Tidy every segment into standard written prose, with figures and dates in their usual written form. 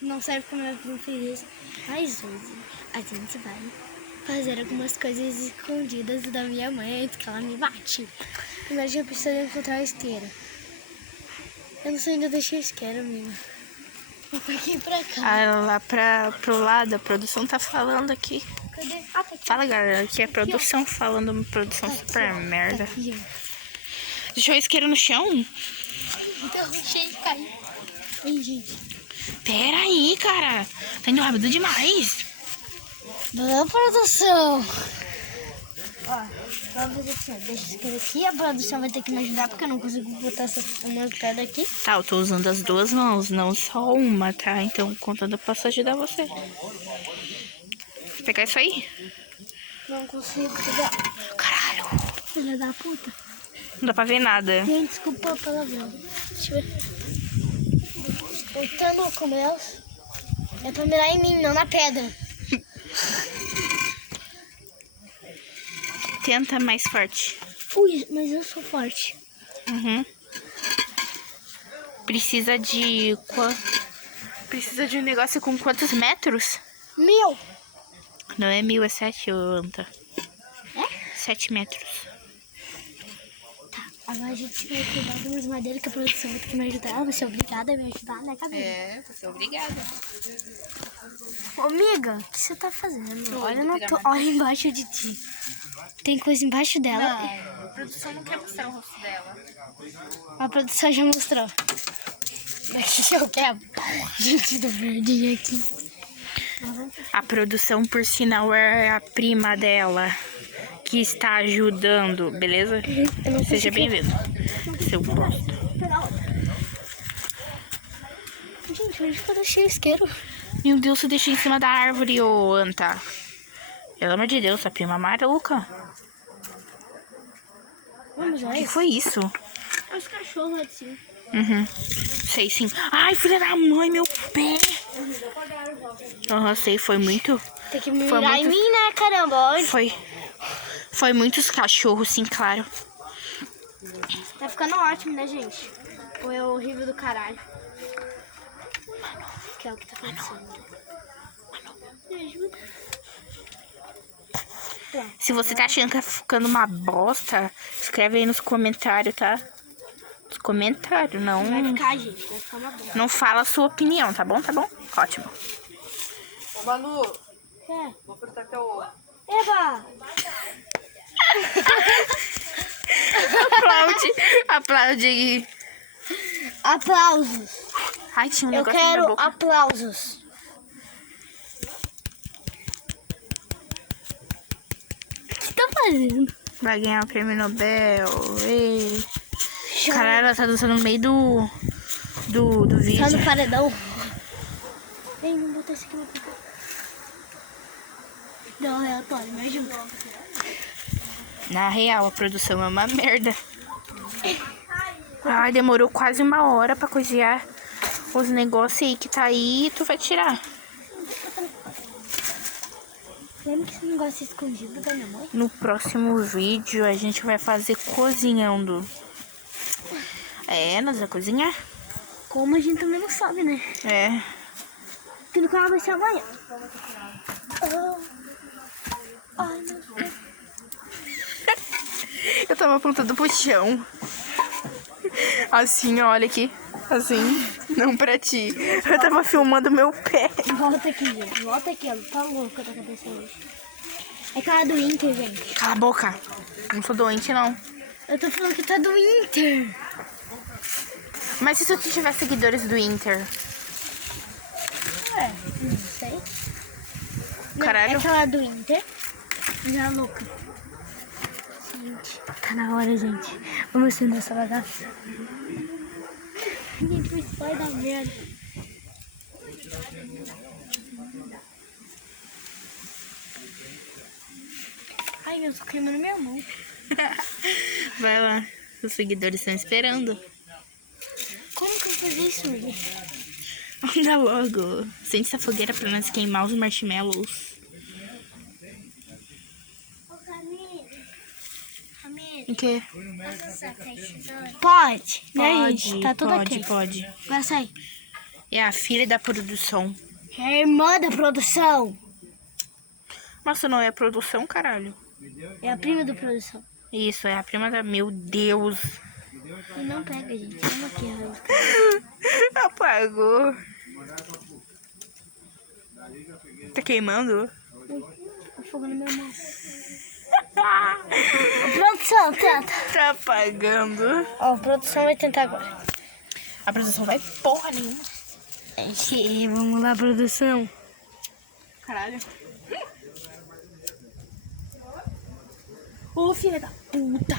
não serve como minha preferida. Mas hoje a gente vai fazer algumas coisas escondidas da minha mãe antes que ela me bate. Primeiro eu preciso encontrar a isqueira. Eu não sei onde eu deixei a isqueira, amiga. Vou aqui pra cá. Ah, lá pro lado, a produção tá falando aqui. Cadê? Ah, tá aqui. Fala, galera, que é a produção falando, uma produção Tá aqui, super ó. merda. Tá aqui, ó. Deixou a isqueira no chão? Então, deixei de cair. Ei, gente. Pera aí, cara. Tá indo rápido demais. Boa produção. Ó, vamos fazer assim, ó. Deixa a isqueira aqui. A produção vai ter que me ajudar porque eu não consigo botar essa uma pedra aqui. Tá, eu tô usando as duas mãos, não só uma, tá? Então, contando, eu posso ajudar você. Vou pegar isso aí? Não consigo pegar. Caralho. Filha da puta. Não dá pra ver nada. Gente, desculpa a palavrão. Deixa eu ver. Voltando com elas. É pra mirar em mim, não na pedra. Tenta mais forte. Ui, mas eu sou forte. Uhum. Precisa de um negócio com quantos metros? 1000. Não é 1000, é 7, Anta. É? 7 metros. Tá, agora a gente vai cuidar de umas madeiras que a produção vai ter que me ajudar. Ela vai ser obrigada a me ajudar, né, Camila? É, você é obrigada. Ô, amiga, o que você tá fazendo? Tô Olha, indo pegar olha embaixo de ti. Tem coisa embaixo dela. Não, a produção não quer mostrar o rosto dela. A produção já mostrou. Daqui eu quero. Gente, do verdinho aqui. A produção, por sinal, é a prima dela que está ajudando, beleza? Eu não Seja consigo bem-vindo. Seu bosta. pegar outra. Gente, onde que eu deixei o isqueiro? Meu Deus, você deixou em cima da árvore, ô Anta. Pelo amor de Deus, a prima maluca. Vamos lá. O que foi isso? Os cachorros lá de cima. Uhum. Sei sim. Ai, filha da mãe, meu pé. Aham, sei, foi muito. Tem que Foi mirar em muito- mim, né, caramba? Onde? Foi muitos cachorros, sim, claro. Tá ficando ótimo, né, gente? Ou é horrível do caralho? Que é o que tá acontecendo. Me ajuda. Pronto. Se você tá achando que tá ficando uma bosta, escreve aí nos comentários, tá? Nos comentários, não. Vai ficar, gente. Vai ficar uma boa. Não fala a sua opinião, tá bom? Tá bom? Ótimo. Ô, Manu, É. vou apertar teu... Eba! Aplaude. Aplaude aí. Aplausos. Ai, tinha um Eu negócio na minha quero boca. aplausos. O que tá fazendo? Vai ganhar o prêmio Nobel. Ei. Caralho, ela tá dançando no meio do vídeo. Tá no paredão. Ei, não botar isso aqui no paredão. Não, aleatório, me ajuda. Na real, a produção é uma merda. Ai, demorou quase 1 hora pra cozinhar os negócios aí que tá aí e tu vai tirar. Lembra que esse negócio escondido da minha mãe? No próximo vídeo a gente vai fazer cozinhando. É, nós vamos cozinhar? Como a gente também não sabe, né? É. Que no canal vai ser amanhã. Ai, meu Deus. Eu tava apontando pro chão. Assim, olha aqui. Assim, não pra ti. Eu tava filmando meu pé. Volta aqui, gente. Volta aqui, ó. Tá louco da cabeça hoje. É cara do Inter, gente. Cala a boca. Não sou doente, não. Eu tô falando que tá do Inter. Mas se tu tiver seguidores do Inter? Não sei. Caralho. Não, é aquela do Inter. Mas ela é louca. Gente, tá na hora, gente. Vamos acender essa bagaça. Gente, isso vai dar merda. Ai, eu tô queimando minha mão. Vai lá. Os seguidores estão esperando. Como que eu vou fazer isso, William? Anda logo. Sente essa fogueira pra nós queimar os marshmallows. Ô, Camille. Camille, O quê? posso usar a tesoura? Pode, né, gente? Tá tudo pode, aqui. pode. Vai sair. É a filha da produção. É a irmã da produção. Nossa, não é a produção, caralho. É a prima da produção. Isso, é a prima da... Meu Deus. E não pega, gente. Vamos aqui, Apagou. Tá queimando? Tá fogo na minha mão. Produção, tenta. Tá apagando. Ó, a produção vai tentar agora. A produção vai porra nenhuma. Vamos lá, produção. Caralho. Ô, filha da puta.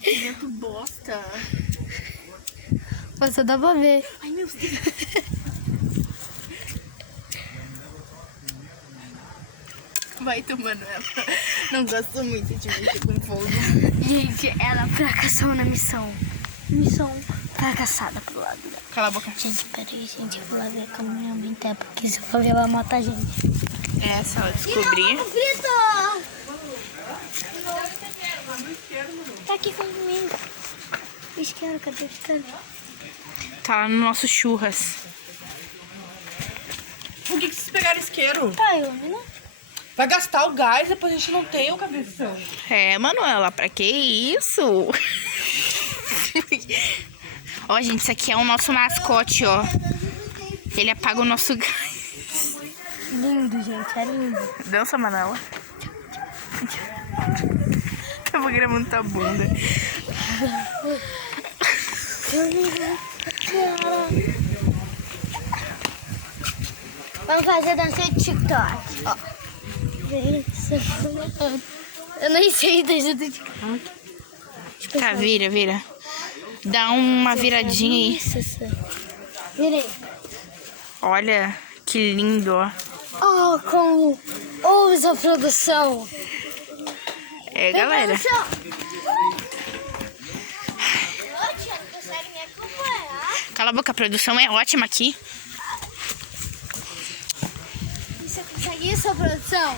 Vento bosta. Você dá pra ver. Ai, meu Deus. Vai tomando ela. Não gosto muito de mexer com fogo. Gente, ela fracassou na missão. Missão fracassada pro lado dela. Cala a boca. Gente, peraí, gente. Eu vou lá ver como minha mãe tá, porque se eu for ver, ela mata a gente. É, só eu descobri. Tá aqui comigo. Isqueiro, cadê o isqueiro? Tá lá no nosso churras. Por que vocês pegaram isqueiro? Tá, eu, né? Vai gastar o gás, depois a gente não tem o cabeção. É, Manuela, pra que isso? Ó, gente, isso aqui é o nosso mascote, ó. Ele apaga o nosso gás. Lindo, gente, é lindo. Dança, Manuela. Tava gravando tua bunda. Vamos fazer dança de TikTok. Ó. Eu nem sei dança de TikTok. Tá, vira. Dá uma viradinha aí. Vira aí. Olha, que lindo, ó. Oh, como ousa a produção. É, galera. Produção. Tia, não consegue me acompanhar. Cala a boca, a produção é ótima aqui. Você consegue isso, produção?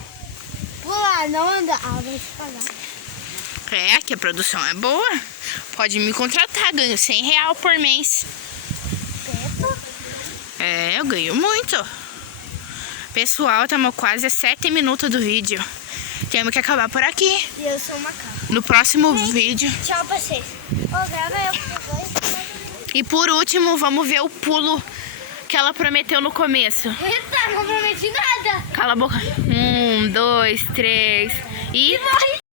Pular, não andar. Ah, vai te pagar. É, que a produção é boa. Pode me contratar, ganho R$100 por mês. É, eu ganho muito. Pessoal, estamos quase a 7 minutos do vídeo. Temos que acabar por aqui. E eu sou uma macaco. No próximo vídeo. Tchau pra vocês. Ô, grava eu com dois. E por último, vamos ver o pulo que ela prometeu no começo. Eita, não prometi nada. Cala a boca. 1, 2, 3 e... Morre